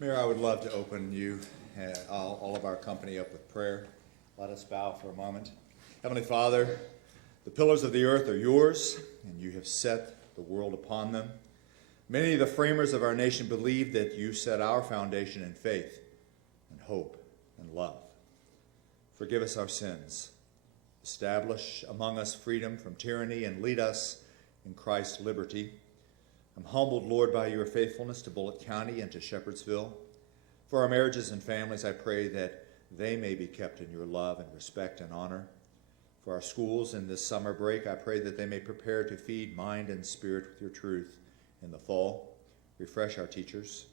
Mayor, I would love to open you, all of our company up with prayer. Let us bow for a moment. Heavenly Father, the pillars of the earth are yours, and you have set the world upon them. Many of the framers of our nation believe that you set our foundation in faith and hope and love. Forgive us our sins. Establish among us freedom from tyranny and lead us in Christ's liberty. I'm humbled, Lord, by your faithfulness to Bullitt County and to Shepherdsville. For our marriages and families, I pray that they may be kept in your love and respect and honor. For our schools in this summer break, I pray that they may prepare to feed mind and spirit with your truth in the fall. Refresh our teachers.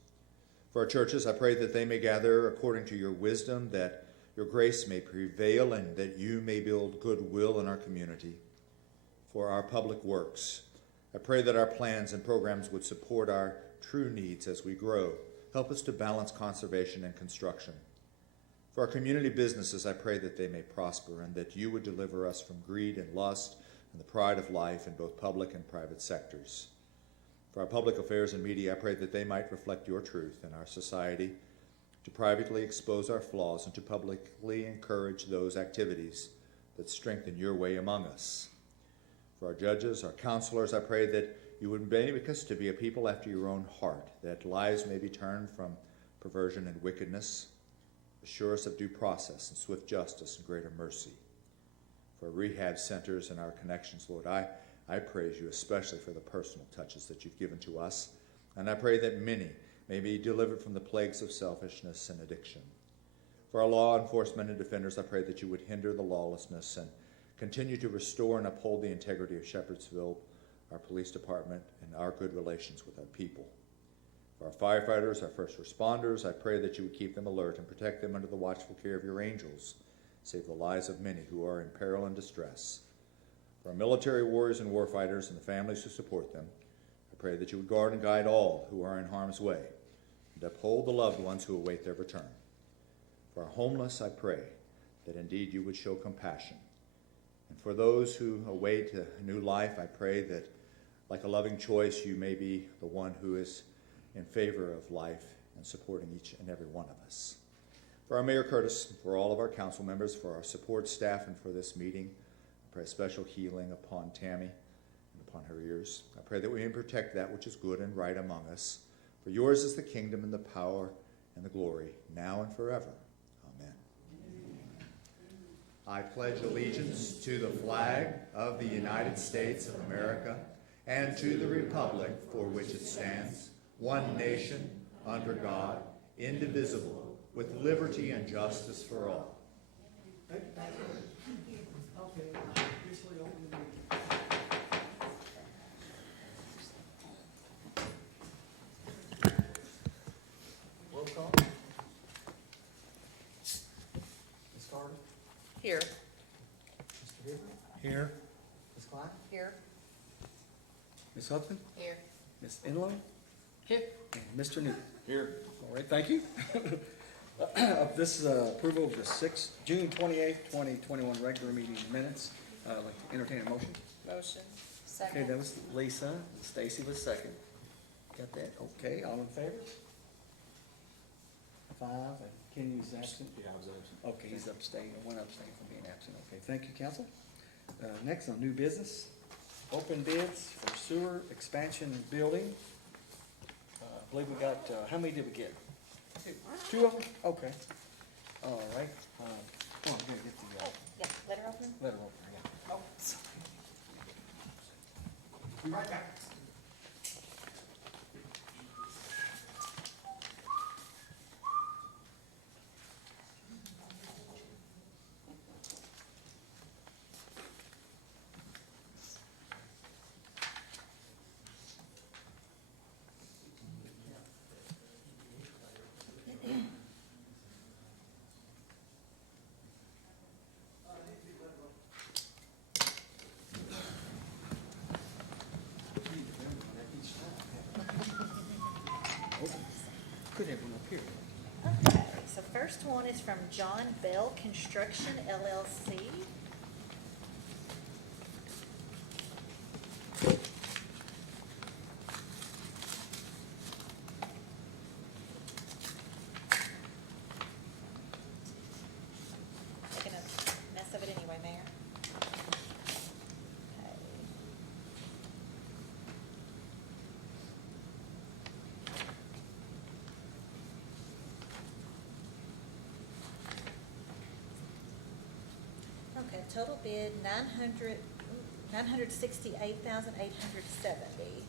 For our churches, I pray that they may gather according to your wisdom, that your grace may prevail, and that you may build goodwill in our community. For our public works, I pray that our plans and programs would support our true needs as we grow. Help us to balance conservation and construction. For our community businesses, I pray that they may prosper and that you would deliver us from greed and lust and the pride of life in both public and private sectors. For our public affairs and media, I pray that they might reflect your truth in our society, to privately expose our flaws and to publicly encourage those activities that strengthen your way among us. For our judges, our counselors, I pray that you would make us to be a people after your own heart, that lives may be turned from perversion and wickedness. Assure us of due process and swift justice and greater mercy. For rehab centers and our connections, Lord, I praise you especially for the personal touches that you've given to us, and I pray that many may be delivered from the plagues of selfishness and addiction. For our law enforcement and defenders, I pray that you would hinder the lawlessness and continue to restore and uphold the integrity of Shepherdsville, our police department, and our good relations with our people. For our firefighters, our first responders, I pray that you would keep them alert and protect them under the watchful care of your angels. Save the lives of many who are in peril and distress. For our military warriors and warfighters and the families who support them, I pray that you would guard and guide all who are in harm's way and uphold the loved ones who await their return. For our homeless, I pray that indeed you would show compassion. And for those who await a new life, I pray that, like a loving choice, you may be the one who is in favor of life and supporting each and every one of us. For our Mayor Curtis, for all of our council members, for our support staff, and for this meeting, I pray special healing upon Tammy and upon her ears. I pray that we may protect that which is good and right among us. For yours is the kingdom and the power and the glory, now and forever. Amen. I pledge allegiance to the flag of the United States of America and to the republic for which it stands, one nation, under God, indivisible, with liberty and justice for all. Roll call. Ms. Carter? Here. Mr. Hibbert? Here. Ms. Klein? Here. Ms. Hudson? Here. Ms. Enlow? Here. And Mr. Newton? Here. All right, thank you. This is approval of the June 28th, 2021 regular meeting minutes. I'd like to entertain a motion. Motion. Okay, Second. that was Lisa. Stacy was second. Got that? Okay, all in favor? 5, and Kenny's absent. Yeah, I was absent. Okay, he's abstained, one abstain from being absent. Okay, thank you, council. Next on new business, open bids for sewer expansion building. I believe we got, how many did we get? 2 of them? Okay. All right. Oh, I'm gonna get the, Yeah, letter opener? letter opener, yeah. Oh, sorry. Be right back. Could have one up here. Okay, so first one is from John Bell Construction LLC. total bid $968,870.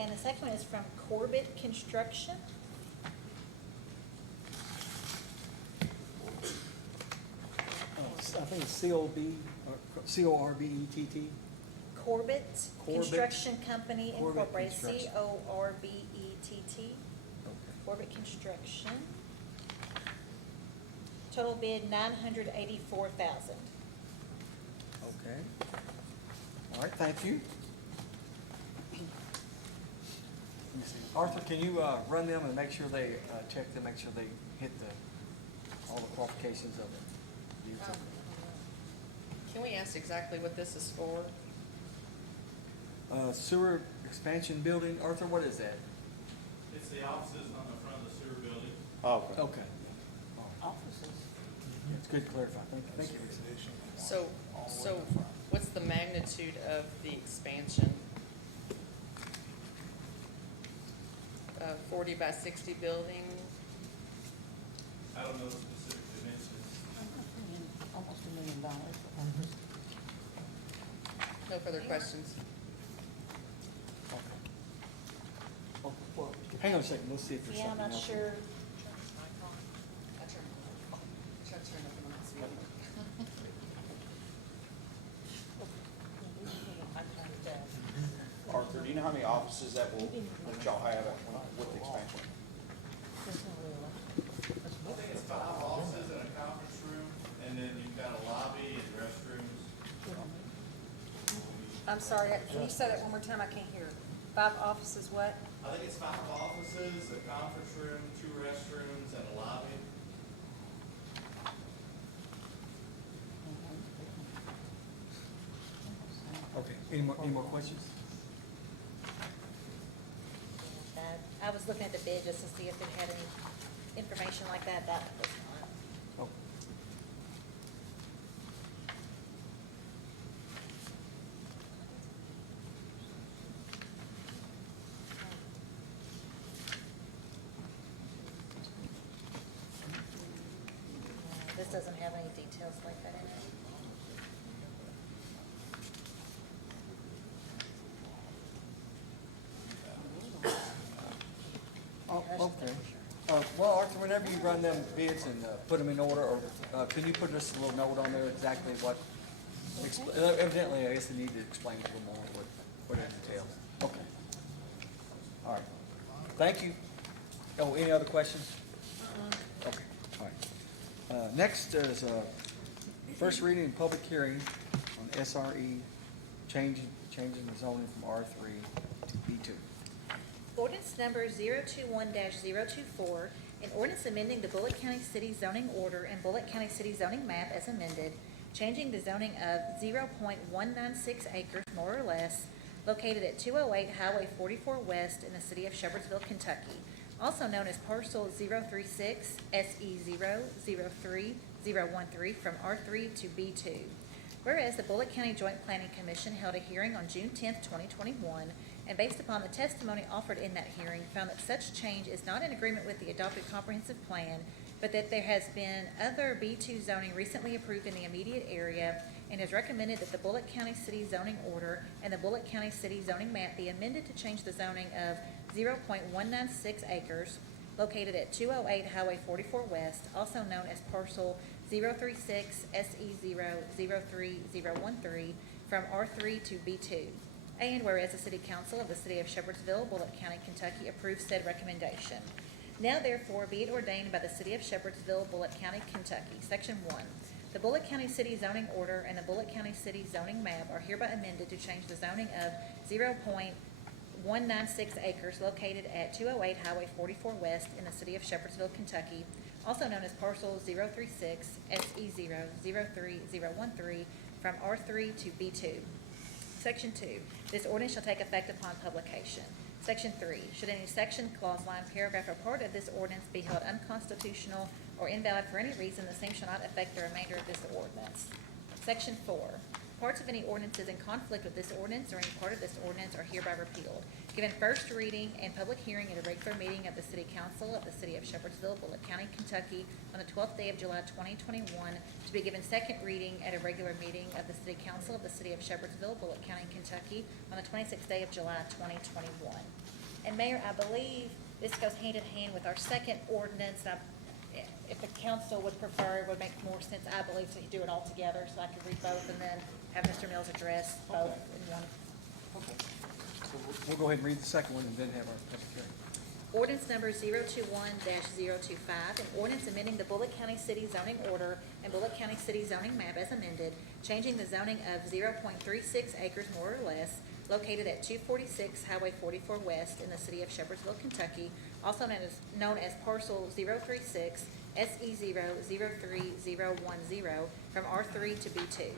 And the second one is from Corbett Construction. I think it's C-O-B, or C-O-R-B-E-T-T. Corbett Corbett. Construction Company Corbett Incorporated, Construction. Corbett. Okay. Corbett Construction. Total bid $984,000. Okay. All right, thank you. Let me see. Arthur, can you run them and make sure they, check them, make sure they hit all the qualifications of it? Can we ask exactly what this is for? Sewer expansion building, Arthur, what is that? It's the offices on the front of the sewer building. Oh, okay. Okay. Offices. It's good to clarify, thank you, Lisa. So what's the magnitude of the expansion? 40 by 60 building? I don't know the specific dimensions. Almost $1 million. No further questions? Okay. Oh, well, hang on a second, let's see if there's Yeah, I'm something not else. sure. Arthur, do you know how many offices that y'all have with the expansion? I think it's 5 offices and a conference room, and then you've got a lobby and restrooms. I'm sorry, can you say that one more time? I can't hear. 5 offices, what? I think it's 5 offices, a conference room, 2 restrooms, and a lobby. Okay, any more questions? I was looking at the bid just to see if it had any information like that. That was not. Oh. This doesn't have any details like that in it. Oh, okay. Well, Arthur, whenever you run them bids and put them in order, or can you put just a little note on there exactly what, evidently, I guess they need to explain a little more what it entails. Okay. All right. Thank you. Oh, any other questions? Okay, all right. Next is first reading and public hearing on SRE, changing the zoning from R3 to B2. Ordinance number 021-024, an ordinance amending the Bullitt County City zoning order and Bullitt County City zoning map as amended, changing the zoning of 0.196 acres more or less, located at 208 Highway 44 West in the city of Shepherdsville, Kentucky, also known as parcel 036 SE003-013 from R3 to B2. Whereas the Bullitt County Joint Planning Commission held a hearing on June 10th, 2021, and based upon the testimony offered in that hearing, found that such change is not in agreement with the adopted comprehensive plan, but that there has been other B2 zoning recently approved in the immediate area, and has recommended that the Bullitt County City zoning order and the Bullitt County City zoning map be amended to change the zoning of 0.196 acres located at 208 Highway 44 West, also known as parcel 036 SE003-013 from R3 to B2. And whereas the City Council of the City of Shepherdsville, Bullitt County, Kentucky approves said recommendation. Now therefore be it ordained by the City of Shepherdsville, Bullitt County, Kentucky, Section 1. The Bullitt County City zoning order and the Bullitt County City zoning map are hereby amended to change the zoning of 0.196 acres located at 208 Highway 44 West in the City of Shepherdsville, Kentucky, also known as parcel 036 SE003-013 from R3 to B2. Section 2. This ordinance shall take effect upon publication. Section 3. Should any section, clause, line, paragraph, or part of this ordinance be held unconstitutional or invalid for any reason, the same shall not affect the remainder of this ordinance. Section 4, parts of any ordinances in conflict with this ordinance or any part of this ordinance are hereby repealed. Given first reading and public hearing at a regular meeting of the City Council of the City of Shepherdsville, Bullitt County, Kentucky, on the 12th day of July 2021, to be given second reading at a regular meeting of the City Council of the City of Shepherdsville, Bullitt County, Kentucky, on the 26th day of July 2021. And Mayor, I believe this goes hand in hand with our second ordinance. If the council would prefer, it would make more sense, I believe, to do it all together, so I could read both and then have Mr. Mills address both in one. Okay. So we'll go ahead and read the second one and then have our public hearing. Ordinance number 021-025, an ordinance amending the Bullitt County City zoning order and Bullitt County City zoning map as amended, changing the zoning of 0.36 acres more or less, located at 246 Highway 44 West in the city of Shepherdsville, Kentucky, also known as parcel 036 SE0-03010, from R3 to B2.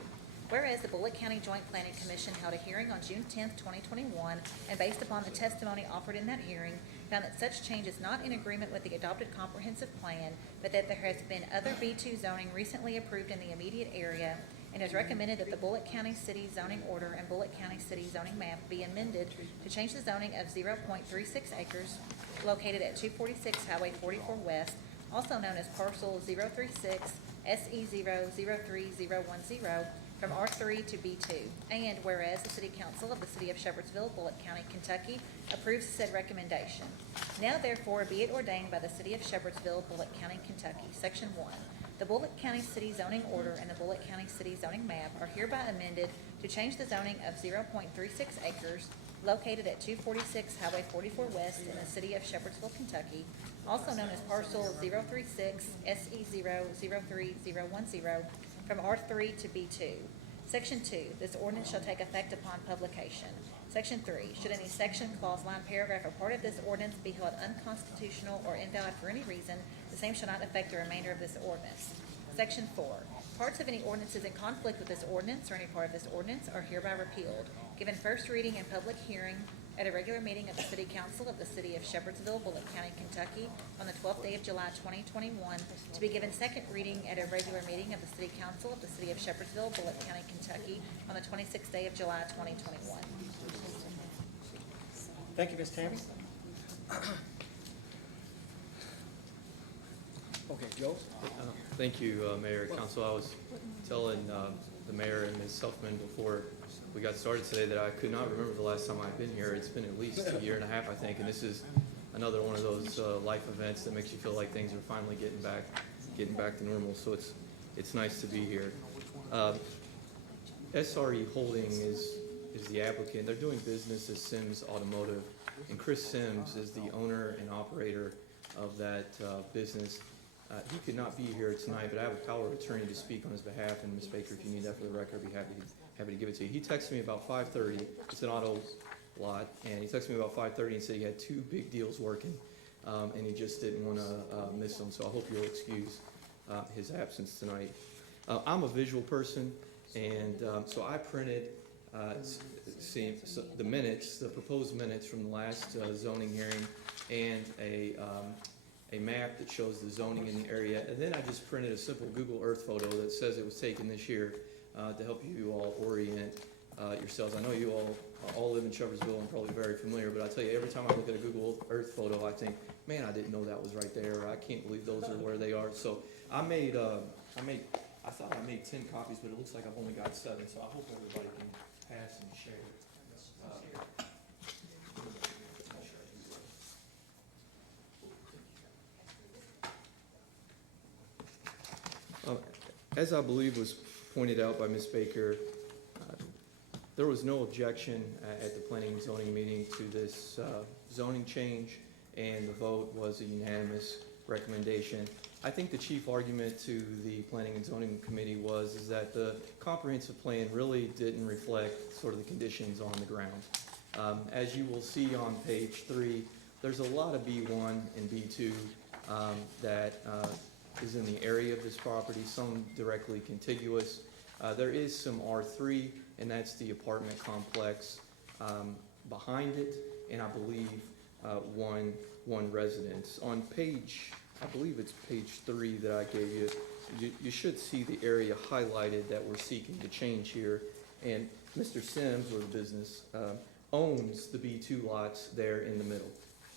Whereas the Bullitt County Joint Planning Commission held a hearing on June 10th, 2021, and based upon the testimony offered in that hearing, found that such change is not in agreement with the adopted comprehensive plan, but that there has been other B2 zoning recently approved in the immediate area, and has recommended that the Bullitt County City zoning order and Bullitt County City zoning map be amended to change the zoning of 0.36 acres located at 246 Highway 44 West, also known as parcel 036 SE0-03010, from R3 to B2. And whereas the City Council of the City of Shepherdsville, Bullitt County, Kentucky, approves said recommendation. Now therefore be it ordained by the City of Shepherdsville, Bullitt County, Kentucky, Section 1. The Bullitt County City zoning order and the Bullitt County City zoning map are hereby amended to change the zoning of 0.36 acres located at 246 Highway 44 West in the city of Shepherdsville, Kentucky, also known as parcel 036 SE0-03010, from R3 to B2. Section 2, this ordinance shall take effect upon publication. Section 3, should any section, clause, line, paragraph, or part of this ordinance be held unconstitutional or invalid for any reason, the same shall not affect the remainder of this ordinance. Section 4, parts of any ordinances in conflict with this ordinance or any part of this ordinance are hereby repealed. Given first reading and public hearing at a regular meeting of the City Council of the City of Shepherdsville, Bullitt County, Kentucky, on the 12th day of July 2021, to be given second reading at a regular meeting of the City Council of the City of Shepherdsville, Bullitt County, Kentucky, on the 26th day of July 2021. Thank you, Ms. Tammy. Okay, Joe? Thank you, Mayor, Council. I was telling the mayor and Ms. Selfman before we got started today that I could not remember the last time I've been here. It's been at least a year and a half, I think, and this is another one of those life events that makes you feel like things are finally getting back to normal. So it's nice to be here. SRE Holding is the applicant. They're doing business as Sims Automotive, and Chris Sims is the owner and operator of that business. He could not be here tonight, but I have a power of attorney to speak on his behalf, and Ms. Baker, if you need that for the record, I'd be happy to give it to you. He texted me about 5:30. It's an auto lot, and he texted me about 5:30 and said he had two big deals working, and he just didn't want to miss them. So I hope you'll excuse his absence tonight. I'm a visual person, and so I printed the minutes, the proposed minutes from the last zoning hearing, and a map that shows the zoning in the area, and then I just printed a simple Google Earth photo that says it was taken this year to help you all orient yourselves. I know you all live in Shepherdsville and probably very familiar, but I tell you, every time I look at a Google Earth photo, I think, man, I didn't know that was right there, or I can't believe those are where they are. So I thought I made 10 copies, but it looks like I've only got 7, so I hope everybody can pass and share. As I believe was pointed out by Ms. Baker, there was no objection at the planning and zoning meeting to this zoning change, and the vote was a unanimous recommendation. I think the chief argument to the planning and zoning committee is that the comprehensive plan really didn't reflect sort of the conditions on the ground. As you will see on page 3, there's a lot of B1 and B2 that is in the area of this property, some directly contiguous. There is some R3, and that's the apartment complex behind it, and I believe one residence. On page, I believe it's page 3 that I gave you, you should see the area highlighted that we're seeking to change here. And Mr. Sims, or the business, owns the B2 lots there in the middle.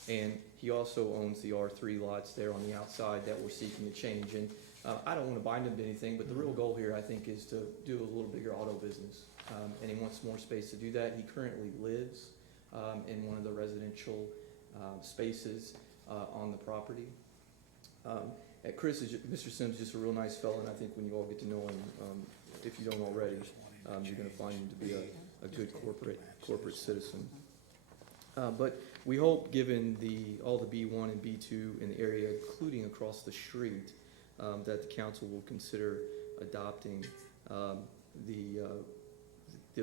And he also owns the R3 lots there on the outside that we're seeking to change. And I don't want to bind him to anything, but the real goal here, I think, is to do a little bigger auto business. And he wants more space to do that. He currently lives in one of the residential spaces on the property. Chris, Mr. Sims is just a real nice fellow, and I think when you all get to know him, if you don't already, you're going to find him to be a good corporate citizen. But we hope, given all the B1 and B2 in the area, including across the street, that the council will consider adopting the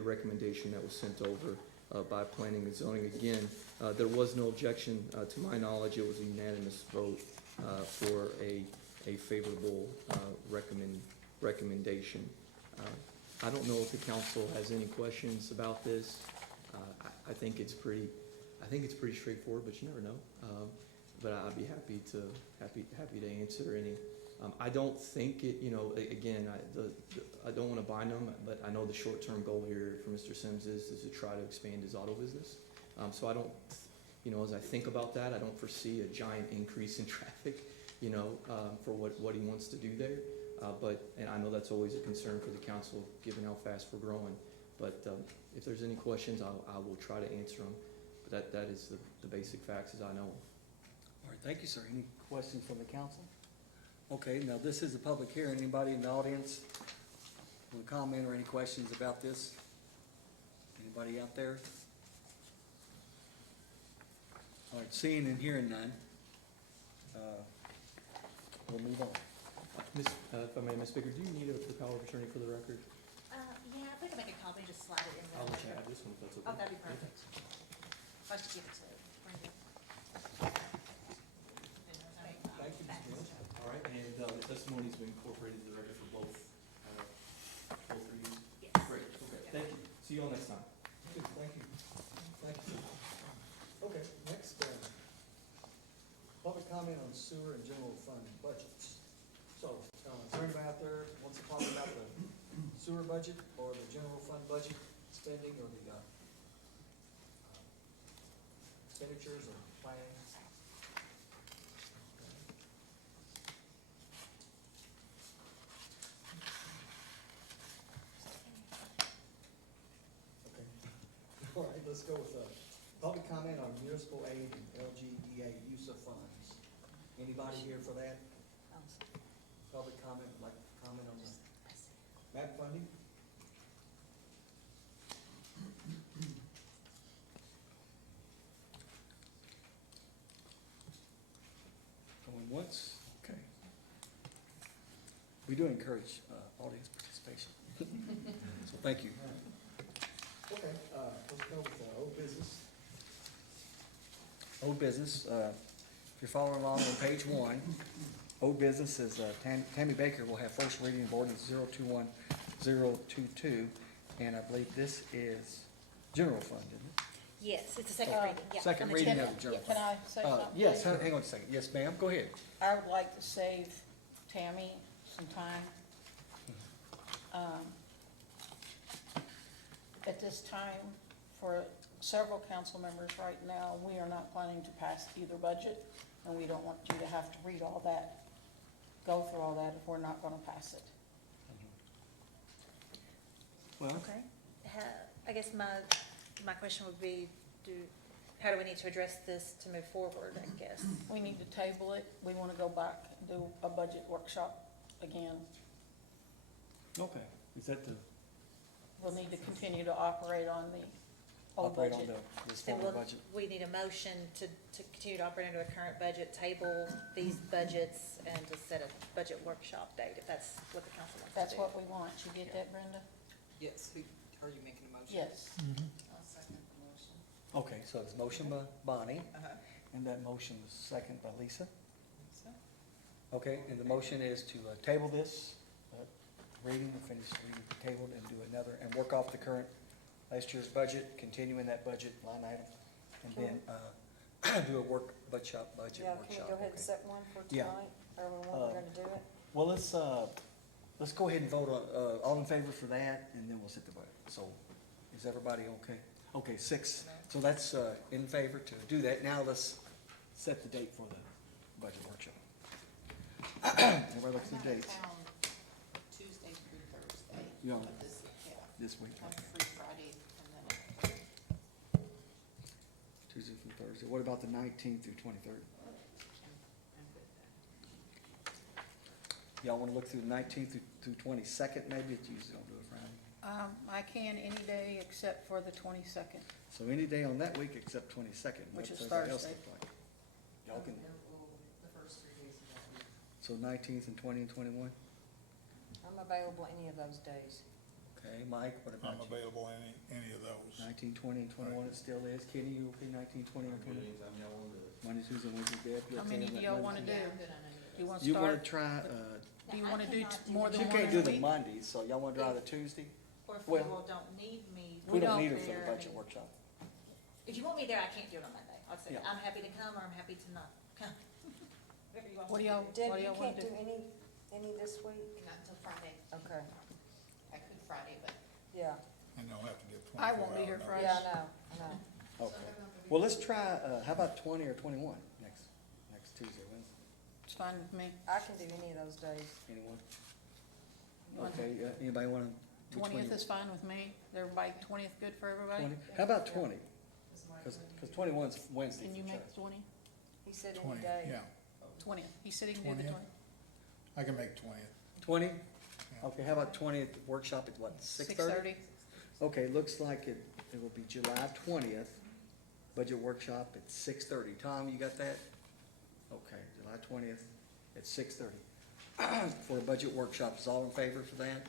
recommendation that was sent over by Planning and Zoning. Again, there was no objection. To my knowledge, it was a unanimous vote for a favorable recommendation. I don't know if the council has any questions about this. I think it's pretty straightforward, but you never know. But I'd be happy to answer any. I don't think it, again, I don't want to bind them, but I know the short-term goal here for Mr. Sims is to try to expand his auto business. So I don't, as I think about that, I don't foresee a giant increase in traffic, for what he wants to do there. And I know that's always a concern for the council, given how fast we're growing. But if there's any questions, I will try to answer them. But that is the basic facts as I know them. All right, thank you, sir. Any questions from the council? Okay, now this is a public hearing. Anybody in the audience want to comment or any questions about this? Anybody out there? All right, seeing and hearing none, we'll move on. If I may, Ms. Baker, do you need a power of attorney for the record? Yeah, if we can make a copy, just slide it in there. I'll let you have this one if that's okay. Oh, that'd be perfect. If I should give it to Brenda. Thank you, Ms. Mills. All right, and the testimony's been incorporated in the record for both reviews? Yes. Great, okay, thank you. See you all next time. Good, thank you. Thank you. Okay, next, public comment on sewer and general fund budgets. So, is there anybody out there wants to talk about the sewer budget or the general fund budget spending or the expenditures or plans? Okay. All right, let's go with public comment on municipal aid and LGDA use of funds. Anybody here for that? Public comment, like to comment on the MAP funding? Going once, okay. We do encourage audience participation. So thank you. Okay, let's go with old business. Old business, if you're following along on page 1, old business is Tammy Baker will have first reading of ordinance 021022, and I believe this is general fund, isn't it? Yes, it's a second reading, yeah. Second on the reading general. of the general Can fund. I say something? Yes, please? hang on a second. Yes, ma'am, go ahead. I would like to save Tammy some time. At this time, for several council members right now, we are not planning to pass either budget, and we don't want you to have to read all that, go through all that if we're not gonna pass it. Well, Okay. I guess my question would be, how do we need to address this to move forward, I guess? We need to table it. We wanna go back and do a budget workshop again. okay. Is that the, We'll need to continue to operate on the old operate on budget. this So forward budget? we need a motion to continue to operate under the current budget, table these budgets, and to set a budget workshop date, if that's what the council wants to do. That's what we want. You get that, Brenda? Yes, are you making a motion? Yes. I'll second the motion. Okay, so it's motion by Bonnie, Uh-huh. and that motion was second by Lisa. So, Okay, and the motion is to table this, reading, finish reading, table it, and do another, and work off the current last year's budget, continuing that budget line item, and then do a budget Yeah, workshop. can we go ahead and okay. set one for Yeah. tonight, or when we're gonna do it? Well, let's go ahead and vote on, all in favor for that, and then we'll set the vote. So, is everybody okay? Okay, 6, so that's, in favor to do that. Now let's set the date for the budget workshop. Everybody look through the dates. I'm out of town Tuesday through Thursday You of on this week. this week, I'm free Friday and then Tuesday through Thursday. What about the 19th through 23rd? I'm good then. Y'all wanna look through the 19th through 22nd, maybe? It's usually don't do it Friday. I can any day except for the 22nd. So any day on that week except 22nd. Which What's is everybody else Thursday. look like? Y'all can, The first 3 days of that week. so 19th and 20 and 21? I'm available any of those days. Okay, Mike, what I'm about you? available any of those. 19, 20, and 21 it still is. Kenny, you okay, 19, 20, and 21? Monday, Tuesday, Wednesday, Deb, you How okay many on do that y'all Monday? wanna do? I'm good on any of Do you those. wanna You wanna start, try, do you wanna do more than you one can't in do a the week? Mondays, so y'all wanna try the Tuesday? Or if Well- you all don't need me. We don't don't need it for the there, budget I mean, workshop. If you want me there, I can't do it on Monday. I'll say, Yeah. I'm happy to come or I'm happy to not come. Whatever you want What me do to y'all, do. what do y'all wanna do? any this week? Not until Friday. Okay, I could Friday, but yeah. And they'll have to give 24 I won't be here hour Friday. notice. Yeah, I know. Okay. Well, let's try, how about 20 or 21 next Tuesday, Wednesday? It's fine with me. I can do any of those days. Anyone? One- Okay, anybody wanna? which one 20th you- is fine with me. Is everybody, 20th good for everybody? 20? How about 20? Cause 21's Wednesday. Can you for make church. 20? He said any 20, day. yeah. 20th. He said he can do the 20th? 20th. I can make 20th. 20? Yeah. Okay, how about 20th workshop at what, 6:30? 6:30. Okay, looks like it will be July 20th, budget workshop at 6:30. Tom, you got that? Okay, July 20th at 6:30. For a budget workshop, is all in favor for that?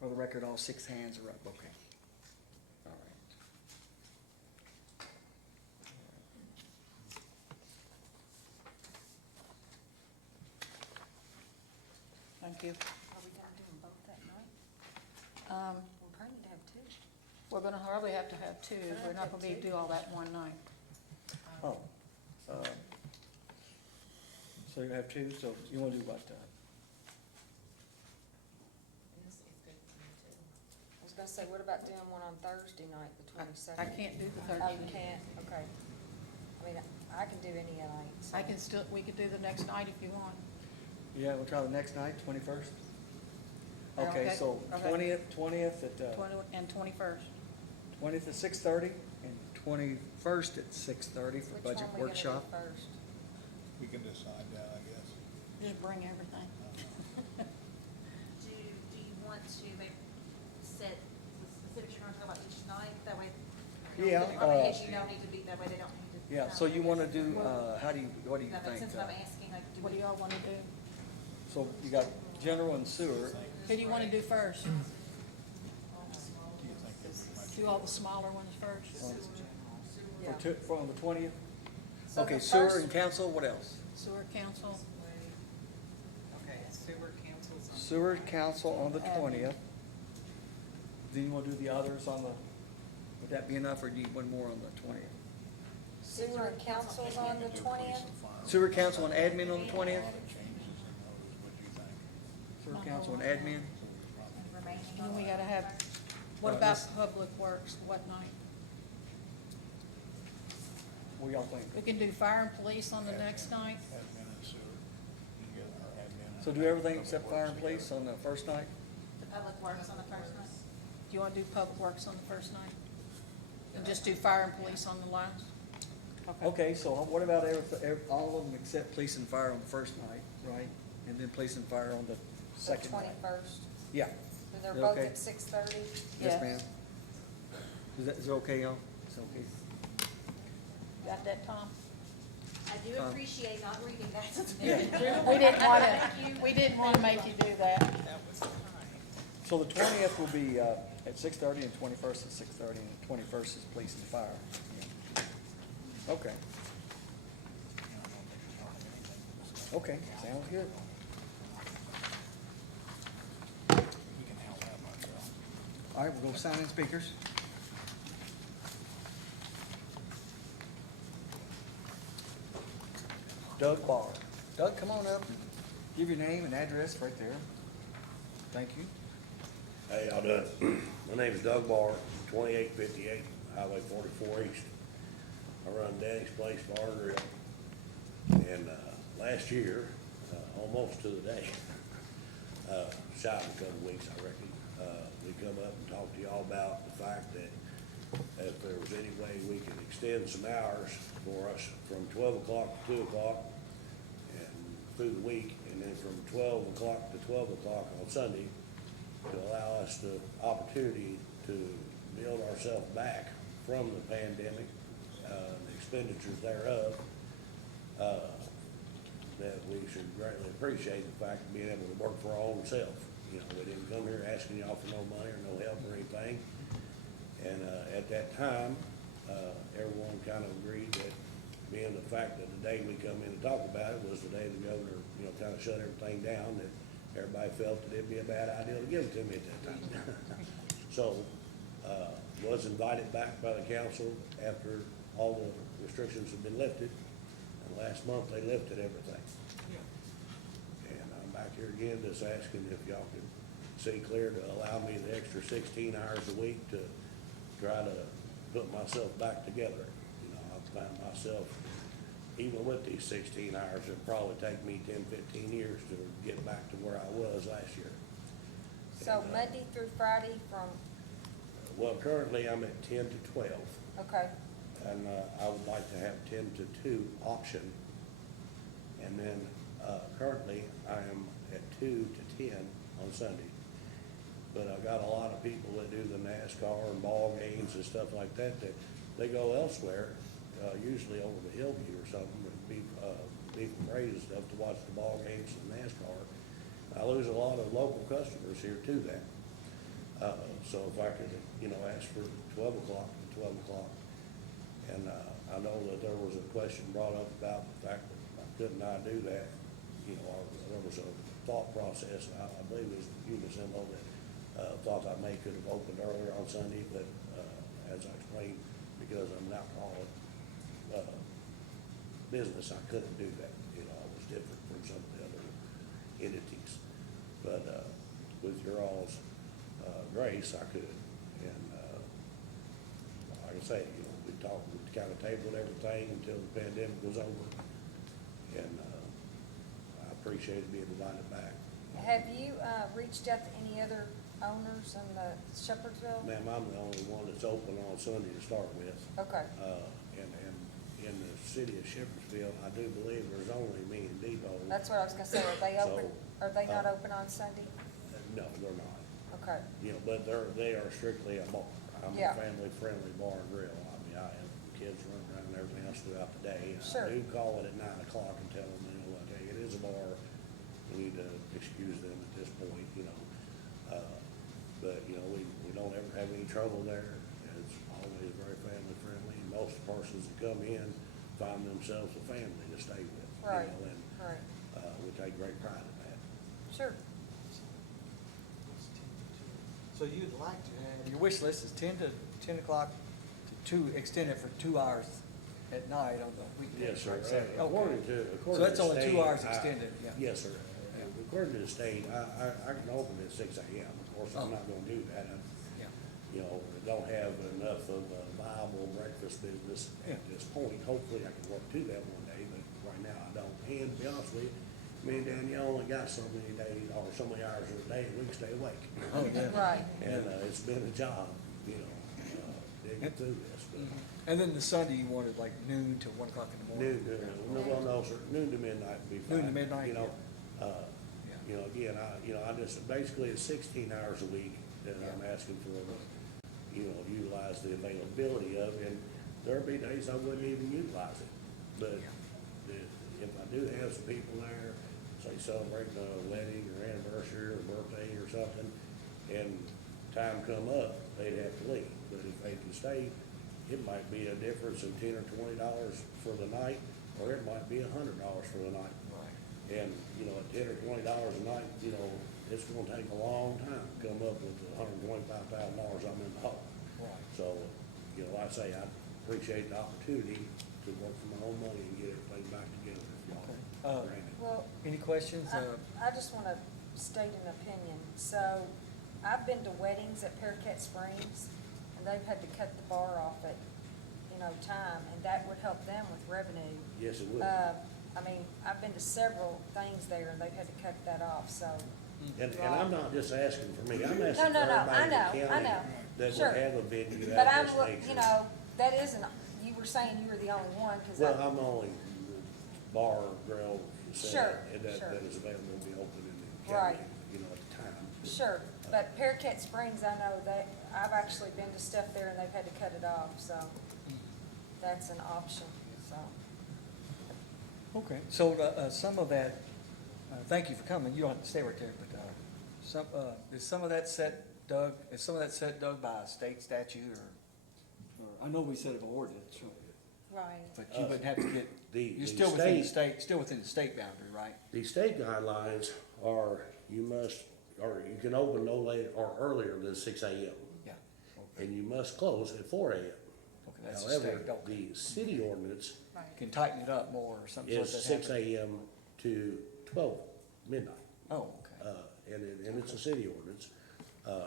For the record, all 6 hands are up, okay. All right. Thank you. Are we gonna do them both that night? We'll probably need to have 2. We're gonna hardly have to have 2. We're not gonna be able to do all that in one night. Oh, so you have 2, so you wanna do what, this is good for me too. I was gonna say, what about doing one on Thursday night, the I 22nd? can't do the Oh, you 13th. can't, okay. I mean, I can do any night, so. I can still, we could do the next night if you want. yeah, we'll try the next night, 21st? Yeah, Okay, okay, so okay. 20th at, 20 and 21st. 20th at 6:30 and 21st at 6:30 for Which budget one we gonna do workshop. first? We can decide that, I guess. Just bring everything. Do you want to maybe set the specifics you're gonna talk about each night? That way. Yeah, Department heads you don't need to be, that way they don't need to. Yeah, so you wanna do, what do you No, but think? since I'm asking, like, do What do we? y'all wanna do? So you got general and sewer. Who do you wanna do first? Do you think it'd be much? Do all the smaller ones first? Yeah. For on the 20th? So Okay, the sewer first- and council, what else? Sewer council, Okay, sewer council's on. Sewer council on the Admin. 20th. Do you wanna do the others on the, would that be enough, or do you need one more on the 20th? Sewer council's on the 20th? Sewer council and admin on the 20th? Changes in those, what do you think? Sewer council and admin? Remaining. and then we gotta have, what Uh, about this- public works, what night? What do y'all think? We can do fire and police on the next night. Admin and sewer. You get our admin and So do everything except fire and police on the first night? The public works on the first night. Do you wanna do public works on the first night? And just do fire and police on the last? Okay, so what about all of them except police and fire on the first night, right? And then police and fire on the The second night? 21st. Yeah. So they're Is that both okay? at 6:30? Yes, Yes. ma'am. Is it okay, y'all? Is it okay? Got that, Tom? I do Um, appreciate not reading that. We didn't wanna, we didn't wanna make you do that. That was fine. So the 20th will be at 6:30 and 21st at 6:30 and 21st is police and fire. Yeah. Okay. Okay, sounds good. we can help that myself. All right, we're gonna sign in speakers. Doug Barr. Doug, come on up. Give your name and address right there. Thank you. Hey, y'all doing? My name is Doug Barr, 2858 Highway 44 East. I run Danny's Place Bar and Grill. And last year, almost to the day, shy of a couple weeks, I reckon, we come up and talked to y'all about the fact that if there was any way we could extend some hours for us from 12 o'clock to 2 o'clock and through the week, and then from 12 o'clock to 12 o'clock on Sunday, to allow us the opportunity to build ourselves back from the pandemic, the expenditures thereof, that we should greatly appreciate the fact of being able to work for our own self. You know, we didn't come here asking y'all for no money or no help or anything. And at that time, everyone kind of agreed that, being the fact that the day we come in to talk about it was the day the governor, you know, kind of shut everything down, that everybody felt that it'd be a bad idea to give it to me at that time. So, was invited back by the council after all the restrictions had been lifted. And last month, they lifted everything. And I'm back here again just asking if y'all could see clear to allow me the extra 16 hours a week to try to put myself back together. You know, I find myself, even with these 16 hours, it'd probably take me 10, 15 years to get back to where I was last year. So And, Monday through Friday from, Well, currently I'm at 10 to 12, okay, and I would like to have 10 to 2 option. And then currently I am at 2 to 10 on Sunday. But I've got a lot of people that do the NASCAR and ball games and stuff like that, that they go elsewhere, usually over to Hillview or something, with beef and Braves and stuff to watch the ball games and NASCAR. I lose a lot of local customers here to that. So if I could, you know, ask for 12 o'clock to 12 o'clock. And I know that there was a question brought up about the fact that couldn't I do that? You know, there was a thought process, I believe it was you, Ms. Emma, that thought I may could have opened earlier on Sunday, but as I explained, because I'm an alcoholic business, I couldn't do that. You know, I was different from some of the other entities. But with your all's grace, I could. And like I say, you know, we kind of tabled everything until the pandemic was over. And I appreciated being invited back. have you, reached out to any other owners in the Shepherdsville? Ma'am, I'm the only one that's open on Sunday to start with. Okay, And in the city of Shepherdsville, I do believe there's only me and Depot. that's what I was gonna say, are they open, are they not open on Sunday? No, they're not. Okay, You know, but they are strictly a bar. I'm a Yeah. family-friendly bar and grill. I mean, I have kids running around and everything else throughout the day. And Sure. I do call it at 9 o'clock and tell them, you know, like, hey, it is a bar. We need to excuse them at this point, you know. But, you know, we don't ever have any trouble there. It's always very family-friendly. Most persons that come in find themselves a family to stay with. Right, You know, and right, we take great pride in that. sure. So you'd like to have, your wish list is 10 o'clock to 2, extend it for 2 hours at night on the weekdays, Yes, sir. right? Saturday. According Okay. to, So that's only 2 hours I- extended, yeah. Yes, sir. According to the state, I can open at 6 AM. Of course, I'm Oh. not gonna do that. Yeah. You know, I don't have enough of a viable breakfast business Yeah. at this point. Hopefully, I can work to that one day, but right now I don't. And to be honest with you, me and Danielle only got so many days, or so many hours in a day, we can stay awake. Oh, yeah. Right. And it's been a job, you know, digging through this. But And then the Sunday, you wanted like noon to 1 o'clock in the morning? well, no, sir, noon to midnight would be fine. Noon to midnight, You know, Yeah. you know, again, I just, basically it's 16 hours a week that I'm asking for, you know, utilize the availability of, and there'll be days I wouldn't even utilize it. But if I do have some people there, say celebrating a wedding or anniversary or birthday or something, and time come up, they'd have to leave. But if they can stay, it might be a difference of $10 or $20 for the night, or it might be $100 for the night. And, you know, at $10 or $20 a night, you know, it's gonna take a long time to come up with the $125,000 I'm in the hole. Right. So, you know, like I say, I appreciate the opportunity to work for my own money and get everything back together. If y'all Randy. Well, Any questions? I just want to state an opinion. So I've been to weddings at Pearcat Springs, and they've had to cut the bar off at, time, and that would help them with revenue. Yes, it would. I mean, I've been to several things there, and they've had to cut that off, so. And I'm not just asking for me, I'm No, asking for no, no, everybody I in the know, I county know. that Sure. would have a venue But out I'm, this nature. that isn't, you were saying you were the only one, because Well, I'm the only bar, grill, Sure, center, and sure. that is available to be open in the Right. county, at the time. Sure, but Pearcat Springs, I know that, I've actually been to stuff there and they've had to cut it off, so that's an option, so. Okay, so, some of that, thank you for coming, you don't have to stay right there, but, is some of that set, Doug, by a state statute, or, I know we said it ordinance, Right. but you wouldn't have to get, The you're still within the state, still within the state boundary, right? The state guidelines are, or you can open no later or earlier than 6 AM. Yeah. And you must close at 4 AM. Okay, that's the However, state, okay. the city ordinance Can tighten it up more or something like is that. 6 AM to 12 midnight. Oh, okay. And it's a city ordinance.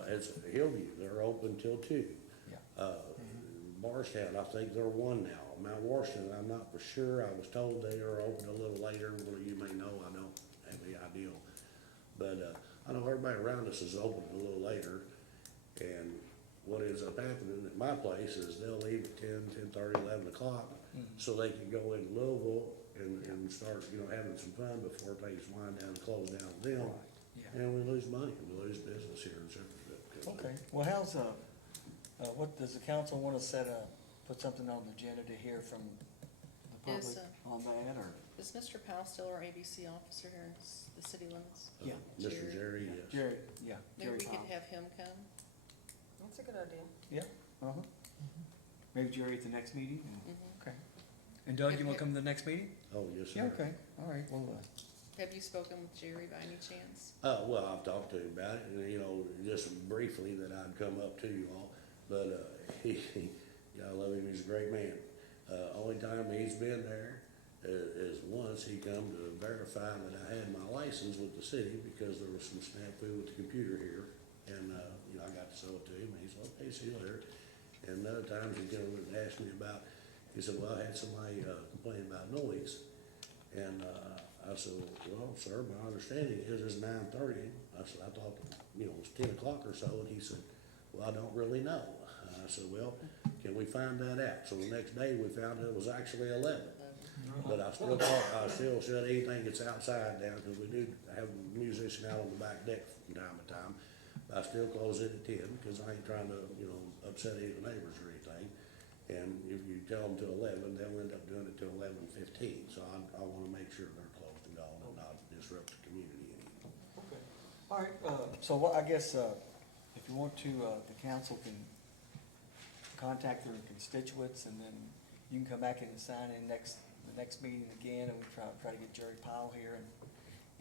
It's Hillview, they're open till 2. Yeah. Morristown, I think they're 1 now. Mount Washington, I'm not for sure. I was told they are open a little later. Well, you may know, I don't have the idea. But, I know everybody around us is open a little later. And what ends up happening at my place is they'll leave at 10:30, 11 o'clock, so they can go into Louisville and start, having some fun before things wind down and close down with them. Yeah. And we lose money, we lose business here in Central. Okay, well, how's, what, does the council want to put something on the agenda to hear from the Is, public on that, or? Is Mr. Powell still our ABC officer here in the city limits? Yeah. Mr. Jerry, yes. Jerry, yeah. Maybe Jerry we could Powell. have him come. That's a good idea. Yeah, uh-huh. Maybe Jerry at the next meeting? Mhm. Okay. And Doug, you want to come to the next meeting? Oh, yes, sir. Yeah, okay, all right, well, Have you spoken with Jerry by any chance? Well, I've talked to him about it, and, just briefly that I'd come up to you all, but, I love him, he's a great man. Only time he's been there is once he come to verify that I had my license with the city, because there was some snafu with the computer here, and, I got to show it to him, and he said, okay, see you later. And other times he come and asked me about, he said, well, I had somebody, complain about noise, and, I said, well, sir, my understanding is it's 9:30. I said, I thought, it was 10 o'clock or so, and he said, well, I don't really know. I said, well, can we find that out? So the next day, we found out it was actually 11. But I still said anything that's outside now, because we do have a musician out on the back deck from time to time. I still close it at 10, because I ain't trying to, upset any of the neighbors or anything. And if you tell them till 11, they'll end up doing it till 11:15. So I wanna make sure they're closed and gone and not disrupt the community any. okay. All right, so what, I guess, if you want to, the council can contact their constituents, and then you can come back and sign in the next meeting again, and we try to get Jerry Powell here,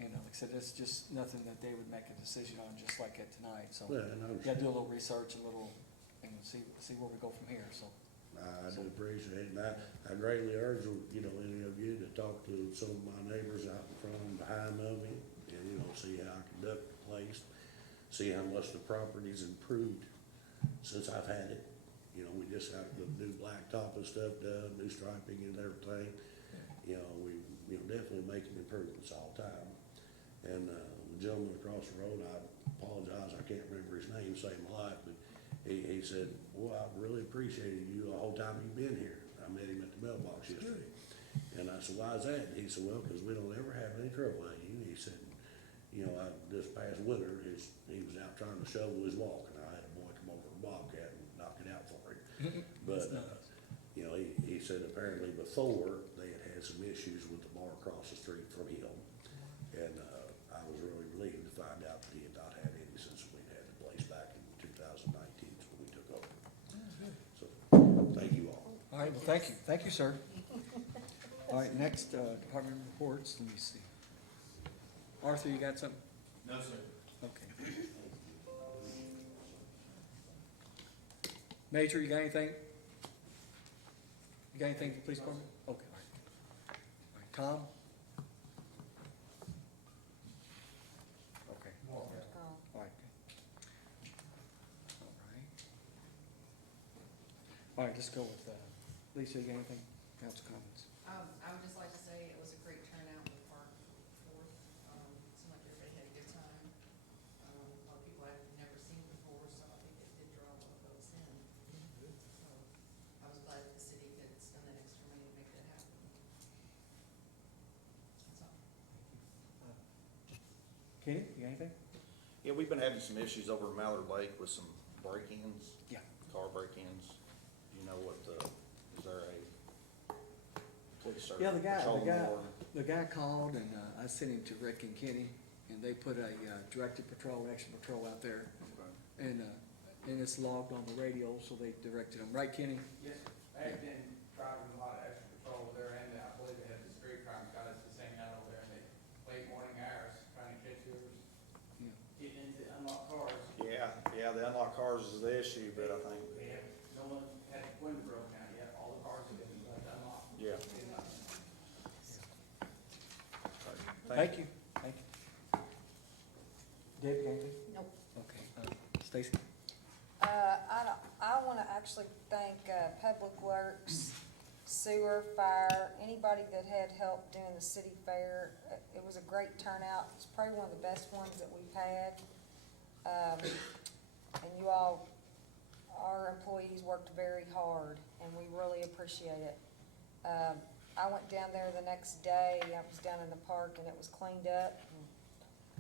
and, like I said, it's just nothing that they would make a decision on, just like it tonight, so. Well, and I You gotta do a little research, and see where we go from here, so. I do appreciate it, and I greatly urge, any of you to talk to some of my neighbors out in front and behind of me, and, see how I conduct the place, see how much the property's improved since I've had it. We just got the new blacktop and stuff done, new striping and everything. We definitely making improvements all the time. And, the gentleman across the road, I apologize, I can't remember his name, saved my life, but he said, well, I really appreciated you the whole time you've been here. I met him at the mailbox yesterday. And I said, why is that? And he said, well, because we don't ever have any trouble with you. He said, this past winter, he was out trying to shovel his walk, and I had a boy come over with a bobcat and knock it out for him. But, he said apparently before, they had some issues with the bar across the street from him. And, I was really relieved to find out that he had not had any since we had the place back in 2019, when we took over. So, thank you all. All right, well, thank you, sir. All right, next, department reports, let me see. Arthur, you got something? No, sir. Okay. Major, you got anything? You got anything for police department? Okay, all right. All right, Tom? All right, let's go with, Lisa, you got anything? Council comments? I would just like to say it was a great turnout in the park for the 4th. Seemed like everybody had a good time. A lot of people I've never seen before, so I think it did draw a lot of folks in. So I was glad that the city could spend that extra money to make that happen. That's all. Kenny, you got anything? Yeah, we've been having some issues over Mallard Lake with some break-ins. Yeah. Car break-ins. You know what, is there a police or Yeah, the guy patrol called and, I sent him to Rick and Kenny, and they put a, directed patrol, extra patrol out there. And it's logged on the radio, so they directed them, right, Kenny? Yes, sir. I have been driving a lot of extra patrol there, and I believe they have the street crime guys that's hanging out over there in the late morning hours, trying to catch whoever's Yeah. getting into unlocked cars. Yeah, the unlocked cars is the issue, but I think, We have, no one had the window broken out yet, all the cars have been unlocked. yeah. Thank you, thank you. Deb, you got anything? Nope. Okay, Stacy? I wanna actually thank, Public Works, Sewer, Fire, anybody that had help doing the city fair. It was a great turnout. It's probably one of the best ones that we've had. And you all, our employees worked very hard, and we really appreciate it. I went down there the next day, I was down in the park, and it was cleaned up.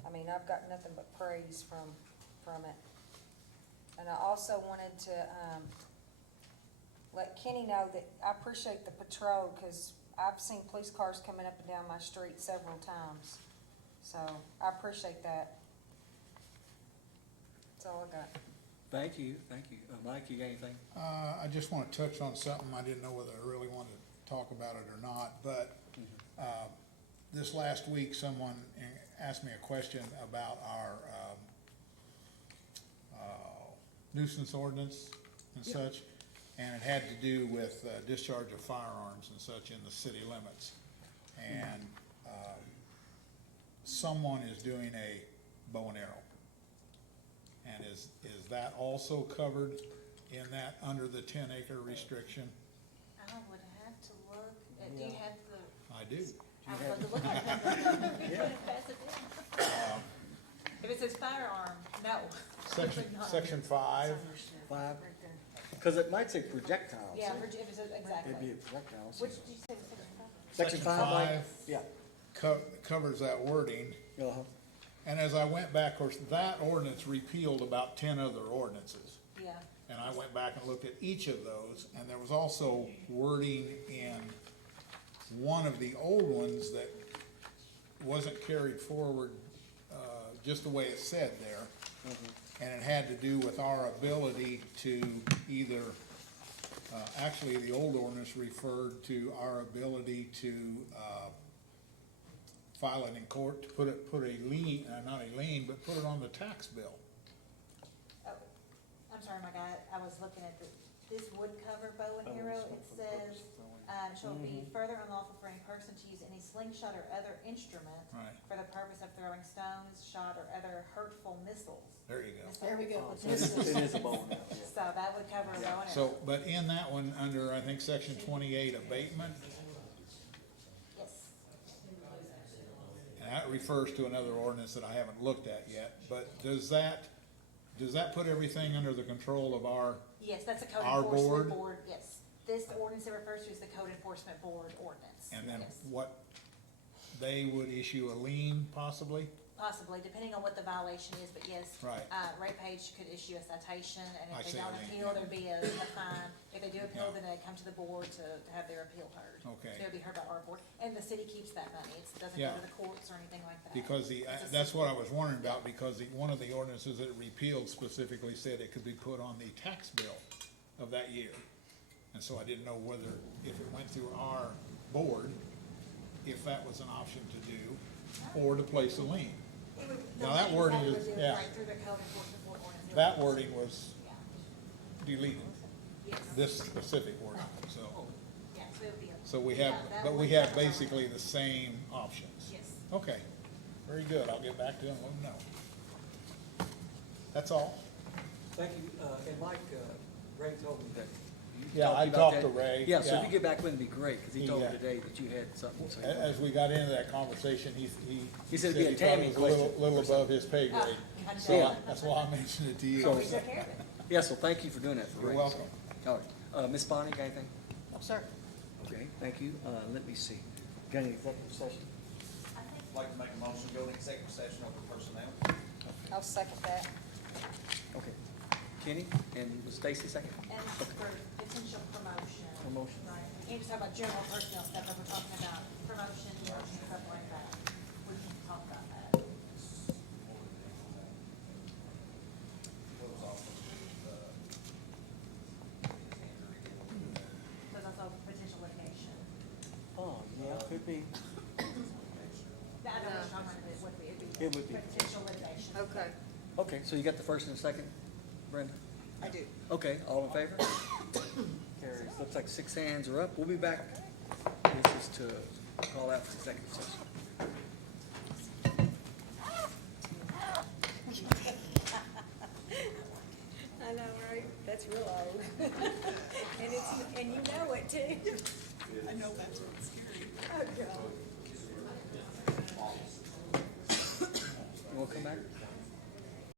I mean, I've got nothing but praise from it. And I also wanted to, let Kenny know that I appreciate the patrol, cause I've seen police cars coming up and down my street several times. So, I appreciate that. That's all I got. Thank you, thank you. Mike, you got anything? I just wanna touch on something, I didn't know whether I really wanted to talk about it or not, but, this last week, someone asked me a question about our, nuisance ordinance and such, and it had to do with, discharge of firearms and such in the city limits. And, someone is doing a bow and arrow. And is that also covered in that, under the 10-acre restriction? I would have to look, do you have the, I do. I would have to look at it. You couldn't pass it down. If it says firearm, no. Section 5, 5? Cause it might say projectiles. Yeah, if it says, exactly. It'd be a projectile. Which, did you say the second one? Section 5, Mike? Yeah. covers that wording. Uh-huh. And as I went back, of course, that ordinance repealed about 10 other ordinances. Yeah. And I went back and looked at each of those, and there was also wording in one of the old ones that wasn't carried forward, just the way it said there. And it had to do with our ability to either, actually, the old ordinance referred to our ability to, file it in court, to put a lien, not a lien, but put it on the tax bill. Oh, I'm sorry, Mike, I was looking at this would cover bow and arrow. It says, shall be further unlawful for any person to use any slingshot or other instrument Right. for the purpose of throwing stones, shot, or other hurtful missiles. There you go. There we go. It is a bow and arrow, yeah. So that would cover a bow and arrow. So, but in that one, under, I think, section 28, abatement, Yes. and that refers to another ordinance that I haven't looked at yet, but does that put everything under the control of our, Yes, that's a code Our board? enforcement board, yes. This ordinance it refers to is the code enforcement board ordinance. and then Yes. what, they would issue a lien possibly? Possibly, depending on what the violation is, but yes. Right. Ray Page could issue a citation, and I if see, they don't I think. appeal, there'd be a fine. If they do appeal, Yeah. then they come to the board to have their appeal heard. Okay. So it'll be heard by our board, and the city keeps that money, it doesn't go Yeah. to the courts or anything like that. Because It's a that's what I was wondering about, because one of the ordinances that it repealed specifically said it could be put on the tax bill of that year. And so I didn't know whether, if it went through our board, if that was an option to do, or to place a lien. It would- Now, that the wording would is- do it yeah. Right through the code enforcement board ordinance. That wording was Yeah. deleted, Yes. this specific wording, so. Yeah, so it would be. So we yeah, have, that but we would have cover our- basically the same options. Yes. Okay, very good, I'll get back to them, let them know. That's all. Thank you, and Mike, Ray told me that you Yeah, I about talked that. to Ray, Yeah, so if yeah. you get back with him, it'd be great, because he told me Yeah. today that you had something, so. As we got into that conversation, he He said it'd be a thought Tammy it was a little question. above his pay grade. So that's why I mentioned it to you. So- Yes, well, thank you for doing that for Ray. You're welcome. All right, Ms. Bonnie, got anything? No, sir. Okay, thank you. Let me see. Got any executive session? I'd like to make a motion, to go into executive session over personnel. I'll second that. Okay. Kenny and was Stacy second? And for potential promotion. Promotion. Right. You can't just talk about general personnel stuff, but we're talking about promotion, stuff like that. We can talk about that. There's also potential litigation. Oh, yeah, could be. I know what you're talking about, it would be, It would be. potential litigation. Okay. Okay, so you got the first and the second, Brenda? I do. Okay, all in favor? Carries. Looks like 6 hands are up. We'll be back. This is to call out for executive session. I know, right? That's real old. And you know it too. I know that's what's scary. Oh, God. You wanna come back?